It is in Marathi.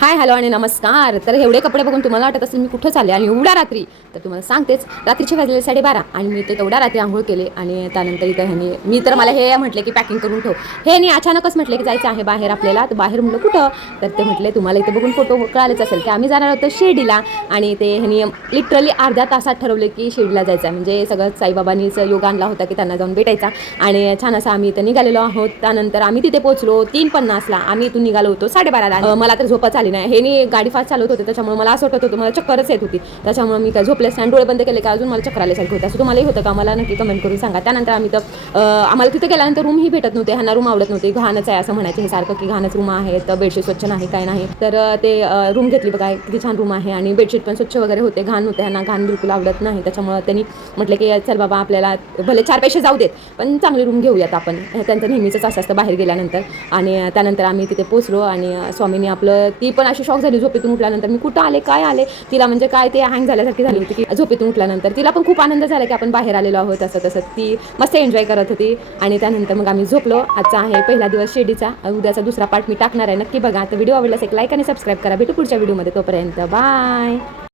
हाय हॅलो आणि नमस्कार. तर एवढे कपडे बघून तुम्हाला वाटत असेल मी कुठं चालले आणि एवढ्या रात्री. तर तुम्हाला सांगतेच, रात्रीचे वाजले 12:30 आणि मी ते तेवढ्या रात्री आंघोळ केले आणि त्यानंतर इथं ह्यानी मी तर मला हे म्हटले की पॅकिंग करून ठेव. हे नाही अचानकच म्हटले की जायचं आहे बाहेर आपल्याला. तर बाहेर म्हटलं कुठं. तर ते म्हटले तुम्हाला इथे बघून फोटो कळालेच असेल की आम्ही जाणार होतो शिर्डीला. आणि ते ह्यानी लिटरली अर्ध्या तासात ठरवले की शिर्डीला जायचं आहे. म्हणजे सगळं साईबाबांनीच योग आणला होता की त्यांना जाऊन भेटायचा. आणि छान असं आम्ही इथं निघालेलो आहोत. त्यानंतर आम्ही तिथे पोहोचलो 3:50ला. आम्ही इथून निघालो होतो 12:30ला. मला तर झोपच आली नाही. हे गाडी फास्ट चालवत होते त्याच्यामुळे मला असं वाटत होतं मला चक्करच येत होती. त्याच्यामुळे मी काय झोपलेच नाही, डोळे बंद केले का अजून मला चक्कर आल्यासारखं होतं. असं तुम्हालाही होतं का? मला नक्की कमेंट करून सांगा. त्यानंतर आम्ही तर आम्हाला तिथे गेल्यानंतर रूमही भेटत नव्हते. ह्यांना रूम आवडत नव्हते, घाणच आहे असं म्हणायचे हे सारखं की घाणच रूम आहे, तर बेडशीट स्वच्छ नाही काय नाही. तर ते रूम घेतली बघा, किती छान रूम आहे आणि बेडशीट पण स्वच्छ वगैरे होते, घाण होते. ह्यांना घाण बिलकुल आवडत नाही. त्याच्यामुळे त्यांनी म्हटलं की चल बाबा आपल्याला भले 4 पैसे जाऊ देत पण चांगली रूम घेऊयात आपण. त्यांचं नेहमीच असं असतं बाहेर गेल्यानंतर. आणि त्यानंतर आम्ही तिथे पोचलो आणि स्वामींनी आपलं ती पण अशी शॉक झाली झोपेतून उठल्यानंतर मी कुठं आले काय आले. तिला म्हणजे काय ते हँग झाल्यासारखी झाली होती की झोपेतून उठल्यानंतर तिला पण खूप आनंद झाला की आपण बाहेर आलेलो आहोत. असं तसं ती मस्त एन्जॉय करत होती. आणि त्यानंतर मग आम्ही झोपलो. आजचा आहे पहिला दिवस शिर्डीचा. उद्याचा दुसरा पार्ट मी टाकणार आहे, नक्की बघा. तर व्हिडिओ आवडल्यास एक लाईक आणि सबस्क्राईब करा. भेटू पुढच्या व्हिडिओमध्ये, तोपर्यंत बाय.